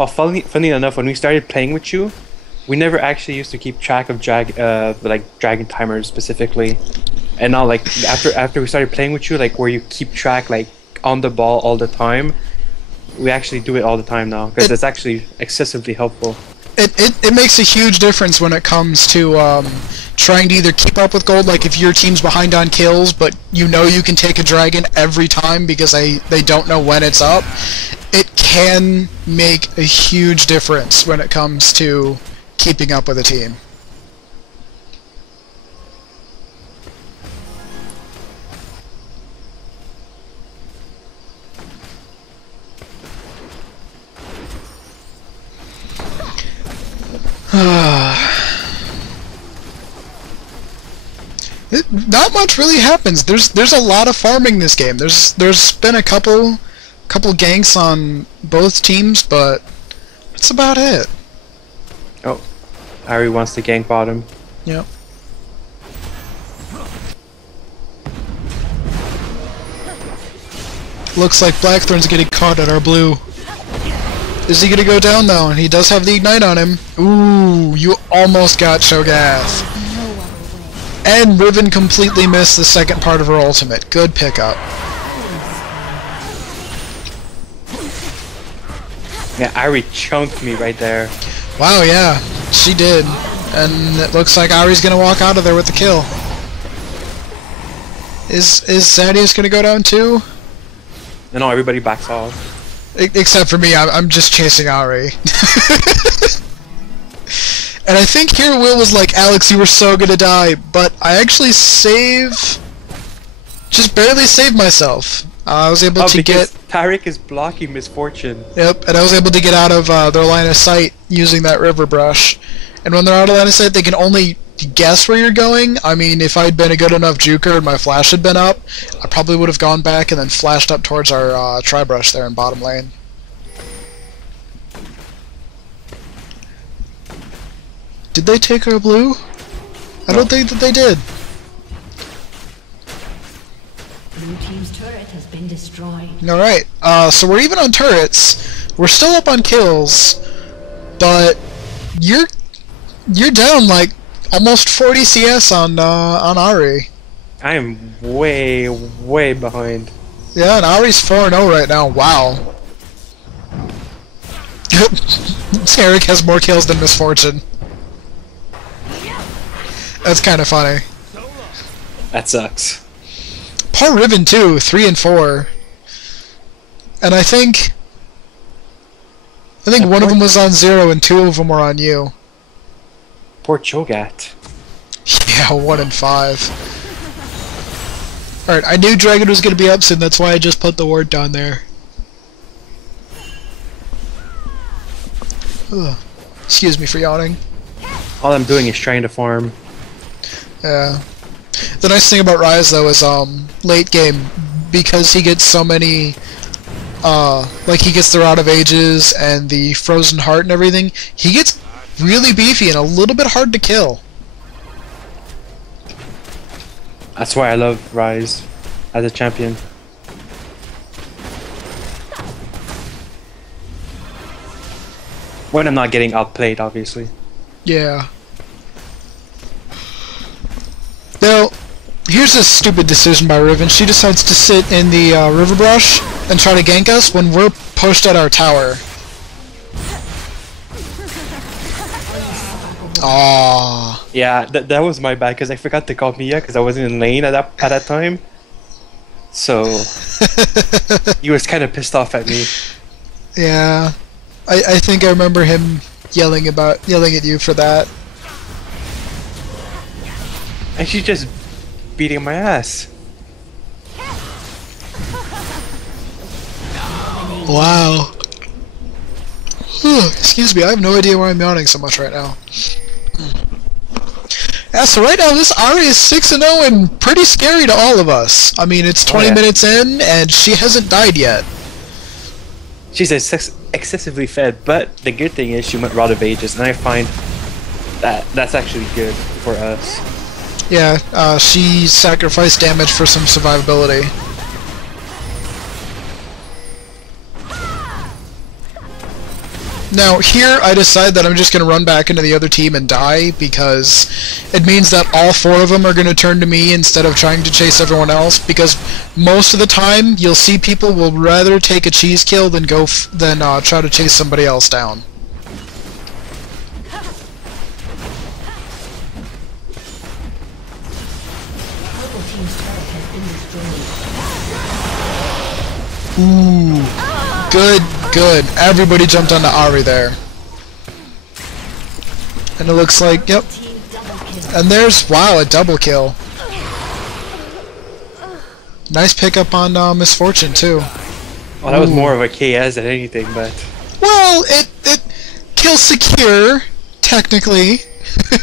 Oh, funny enough, when we started playing with you, we never actually used to keep track of like dragon timers specifically. And now, like after we started playing with you, like where you keep track like on the ball all the time, we actually do it all the time now because it's actually excessively helpful. It makes a huge difference when it comes to trying to either keep up with gold, like if your team's behind on kills, but you know you can take a dragon every time because they don't know when it's up. It can make a huge difference when it comes to keeping up with a team. Not much really happens. There's a lot of farming this game. There's been a couple ganks on both teams, but that's about it. Oh, Ari wants to gank bottom. Yep. Looks like Blackthorn's getting caught at our blue. Is he gonna go down though? He does have the ignite on him. Ooh, you almost got Shogath. And Riven completely missed the second part of her ultimate. Good pickup. Yeah, Ari chunked me right there. Wow, yeah, she did. And it looks like Ari's gonna walk out of there with the kill. Is Zadius gonna go down too? No, everybody backs off. Except for me, I'm just chasing Ari. And I think here Will was like, Alex, you were so gonna die, but I actually just barely saved myself. I was able to get... Tariq is blocking Misfortune. Yep, and I was able to get out of their line of sight using that river brush. And when they're out of line of sight, they can only guess where you're going. I mean, if I'd been a good enough juker and my flash had been up, I probably would have gone back and then flashed up towards our tri-brush there in bottom lane. Did they take our blue? I don't think that they did. Blue team's turret has been destroyed. Alright, so we're even on turrets. We're still up on kills, but you're down like almost 40 CS on Ari. I am way behind. Yeah, and Ari's 4-0 right now. Wow. Eric has more kills than Misfortune. That's kind of funny. That sucks. Poor Riven too, 3 and 4. And I think one of them was on 0 and 2 of them were on you. Poor Cho'Gath. Yeah, 1 and 5. Alright, I knew Dragon was going to be up soon, that's why I just put the ward down there. Ugh. Excuse me for yawning. All I'm doing is trying to farm. Yeah. The nice thing about Ryze though is late game, because he gets so many like he gets the Rod of Ages and the Frozen Heart and everything, he gets really beefy and a little bit hard to kill. That's why I love Ryze as a champion. When I'm not getting outplayed, obviously. Yeah. Now, here's a stupid decision by Riven. She decides to sit in the river brush and try to gank us when we're pushed at our tower. Aww. Yeah, that was my bad because I forgot to call Mia because I wasn't in lane at that time. So he was kind of pissed off at me. Yeah, I think I remember him yelling at you for that. And she's just beating my ass. Wow. Excuse me, I have no idea why I'm yawning so much right now. Yeah, so right now this Ari is 6-0 and pretty scary to all of us. I mean, it's 20 minutes in and she hasn't died yet. She's excessively fed, but the good thing is she went Rod of Ages, and I find that's actually good for us. Yeah, she sacrificed damage for some survivability. Now, here I decide that I'm just going to run back into the other team and die, because it means that all 4 of them are going to turn to me instead of trying to chase everyone else, because most of the time you'll see people will rather take a cheese kill than try to chase somebody else down. Purple team's turret has been destroyed. Ooh. Good, good. Everybody jumped onto Ari there. And it looks like, yep. Team double kill. And there's, wow, a double kill. Nice pickup on Misfortune, too. Well, that was Ooh. more of a KS than anything, but Well, it kills secure, technically. you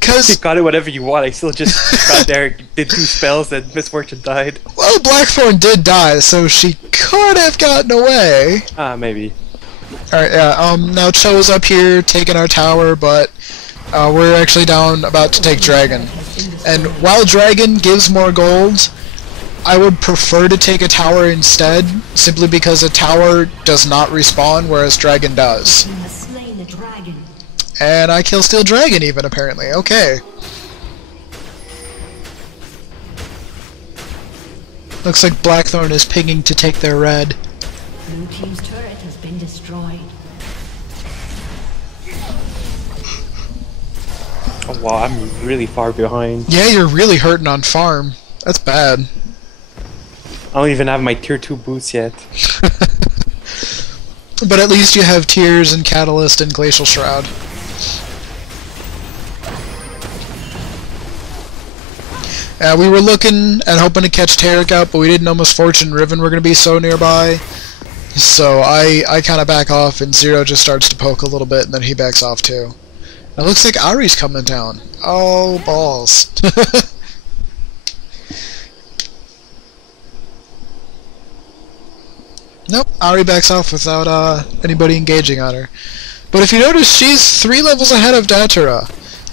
Because, got it whatever you want. I still just got there, did 2 spells, and Misfortune died. well, Blackthorn did die, so she could have gotten away. Maybe. Alright, yeah, now Cho's up here taking our tower, but we're actually down about to take Dragon. And while Dragon gives more gold, I would prefer to take a tower instead, simply because a tower does not respawn, whereas Dragon does. You have slain the dragon. And I kill Steel Dragon even, apparently. Okay. Looks like Blackthorn is pinging to take their red. Blue team's turret has been destroyed. Oh wow, I'm really far behind. Yeah, you're really hurting on farm. That's bad. I don't even have my tier 2 boots yet. But at least you have Tears and Catalyst and Glacial Shroud. We were looking and hoping to catch Tarek out, but we didn't know Misfortune and Riven were going to be so nearby. So I kind of back off, and Zero just starts to poke a little bit, and then he backs off too. It looks like Ari's coming down. Oh, balls. Nope, Ari backs off without anybody engaging on her. But if you notice, she's 3 levels ahead of Datura.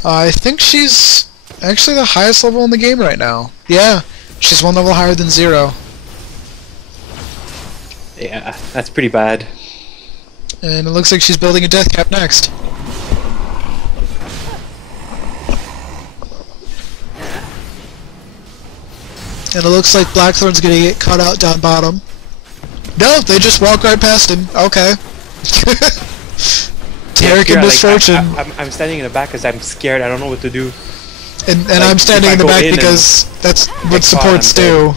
I think she's actually the highest level in the game right now. Yeah, she's 1 level higher than Zero. Yeah, that's pretty bad. And it looks like she's building a death cap next. And it looks like Blackthorn's gonna get cut out down bottom. No, they just walk right past him. Okay. Tarek and Misfortune. I'm standing in the back because I'm scared. I don't know what to do. And Like, I'm standing if I in the go back in because that's what get caught, supports I'm do.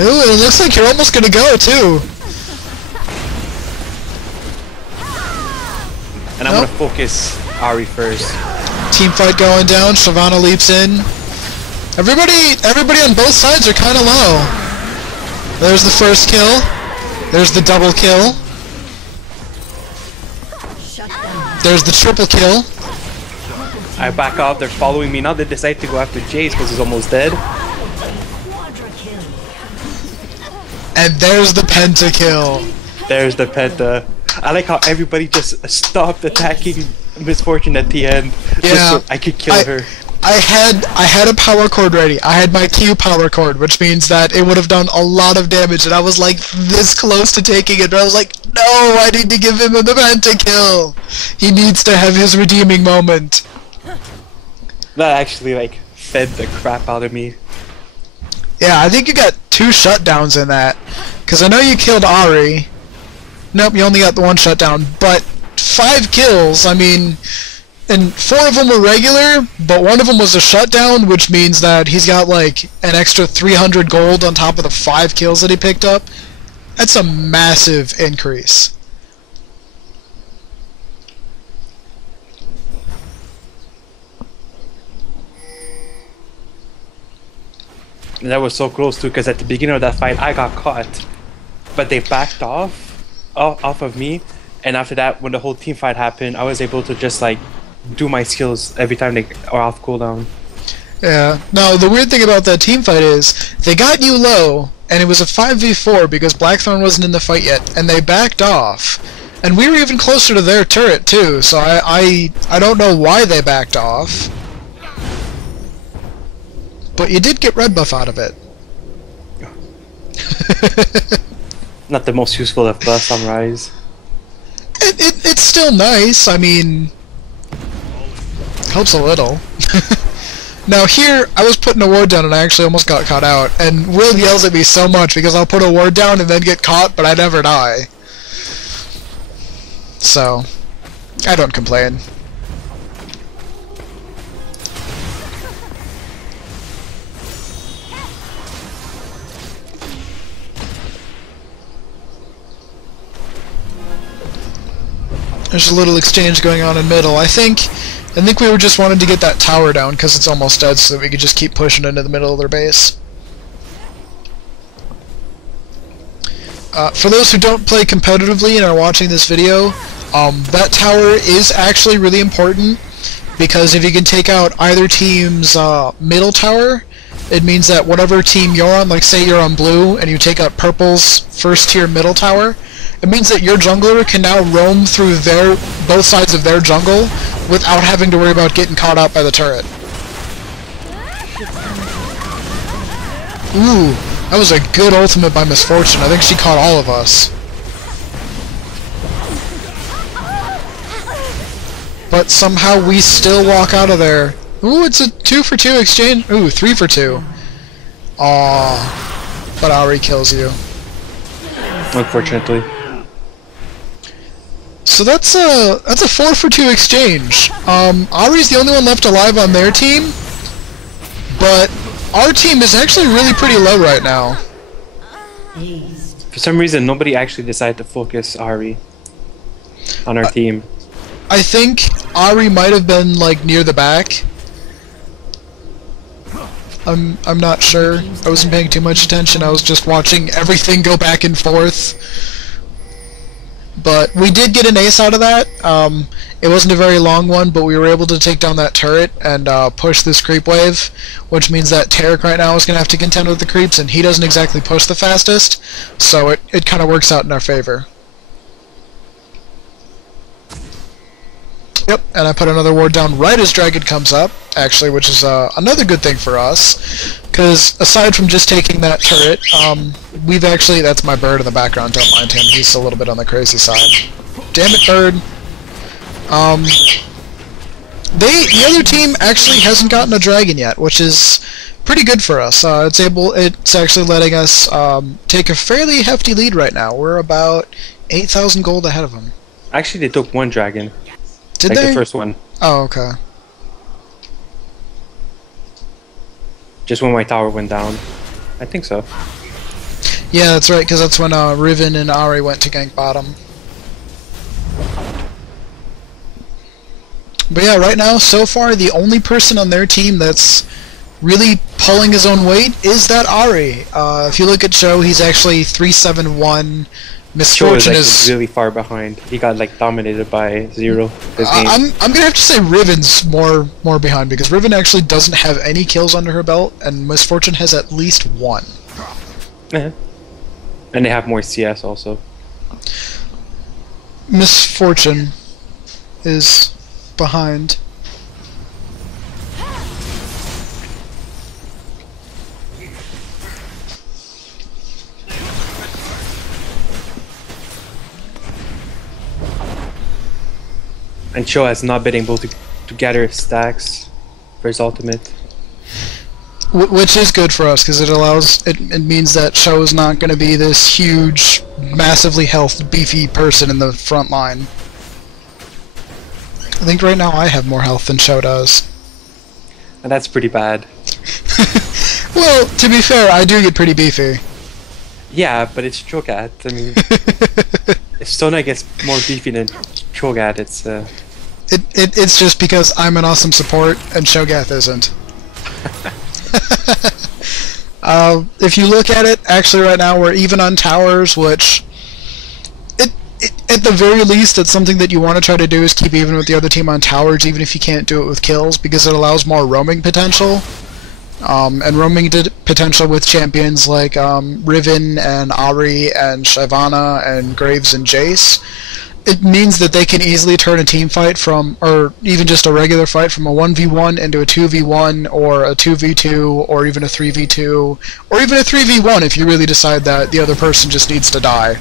Ooh, it looks like you're almost gonna go too. And I'm Nope. gonna focus Ari first. Team fight going down. Shyvana leaps in. Everybody on both sides are kind of low. There's the first kill. There's the double kill. Shut down. There's the triple kill. I back off. They're following me now. They decide to go after Jace because he's almost dead. Quadra kill. And there's the pentakill. There's the penta. I like how everybody just stopped attacking Misfortune at the end. Just Yeah, so I could kill her. I had a power cord ready. I had my Q power cord, which means that it would have done a lot of damage, and I was like this close to taking it, but I was like, no, I need to give him the pentakill. He needs to have his redeeming moment. That actually like fed the crap out of me. Yeah, I think you got 2 shutdowns in that. Because I know you killed Ari. Nope, you only got the 1 shutdown. But 5 kills, I mean... And 4 of them were regular, but 1 of them was a shutdown, which means that he's got like an extra 300 gold on top of the 5 kills that he picked up. That's a massive increase. And that was so close too, because at the beginning of that fight, I got caught, but they backed off of me. And after that, when the whole team fight happened, I was able to just like do my skills every time they are off cooldown. Yeah. Now, the weird thing about that team fight is, they got you low, and it was a 5v4 because Blackthorn wasn't in the fight yet, and they backed off. And we were even closer to their turret, too, so I don't know why they backed off. But you did get red buff out of it. Not the most useful of Sunrise. It's still nice. I mean, helps a little. Now here, I was putting a ward down and I actually almost got caught out. And Will yells at me so much because I'll put a ward down and then get caught, but I never die. So, I don't complain. There's a little exchange going on in middle. I think we were just wanting to get that tower down because it's almost dead so that we could just keep pushing into the middle of their base. For those who don't play competitively and are watching this video, that tower is actually really important because if you can take out either team's middle tower, it means that whatever team you're on, like say you're on blue and you take out purple's first tier middle tower, it means that your jungler can now roam through both sides of their jungle without having to worry about getting caught out by the turret. Ooh, that was a good ultimate by Misfortune. I think she caught all of us. But somehow we still walk out of there. Ooh, it's a 2-for-2 exchange. Ooh, 3-for-2. Aww. But Ahri kills you. Unfortunately. So that's a 4-for-2 exchange. Ahri's the only one left alive on their team, but our team is actually really pretty low right now. For some reason, nobody actually decided to focus Ahri on our team. I think Ahri might have been like near the back. I'm not sure. I wasn't paying too much attention. I was just watching everything go back and forth. But we did get an ace out of that. It wasn't a very long one, but we were able to take down that turret and push this creep wave, which means that Tarek right now is going to have to contend with the creeps, and he doesn't exactly push the fastest, so it kind of works out in our favor. Yep, and I put another ward down right as Dragon comes up, actually, which is another good thing for us, because aside from just taking that turret, we've actually... That's my bird in the background, don't mind him, he's a little bit on the crazy side. Damn it, bird! The other team actually hasn't gotten a dragon yet, which is pretty good for us. It's actually letting us take a fairly hefty lead right now. We're about 8,000 gold ahead of them. Actually, they took one dragon. Did like they? The first one. Oh, okay. Just when my tower went down. I think so. Yeah, that's right, because that's when Riven and Ahri went to gank bottom. But yeah, right now, so far, the only person on their team that's really pulling his own weight is that Ahri. If you look at Cho, he's actually 371. Misfortune is like really far behind. He got like dominated by Zero this game. I'm gonna have to say Riven's more behind because Riven actually doesn't have any kills under her belt, and Misfortune has at least one. And they have more CS also. Misfortune is behind. And Cho has not been able to gather stacks for his ultimate. Which is good for us, because it means that Cho is not going to be this huge, massively beefy person in the front line. I think right now I have more health than Cho does. And that's pretty bad. Well, to be fair, I do get pretty beefy. Yeah, but it's Cho'Gath. I mean, if Sona gets more beefy than Cho'Gath, it's It's just because I'm an awesome support and Cho'Gath isn't. If you look at it, actually right now we're even on towers, which at the very least it's something that you want to try to do is keep even with the other team on towers, even if you can't do it with kills, because it allows more roaming potential. And roaming potential with champions like Riven and Ahri and Shyvana and Graves and Jace. It means that they can easily turn a team fight from, or even just a regular fight, from a 1v1 into a 2v1, or a 2v2, or even a 3v2, or even a 3v1 if you really decide that the other person just needs to die.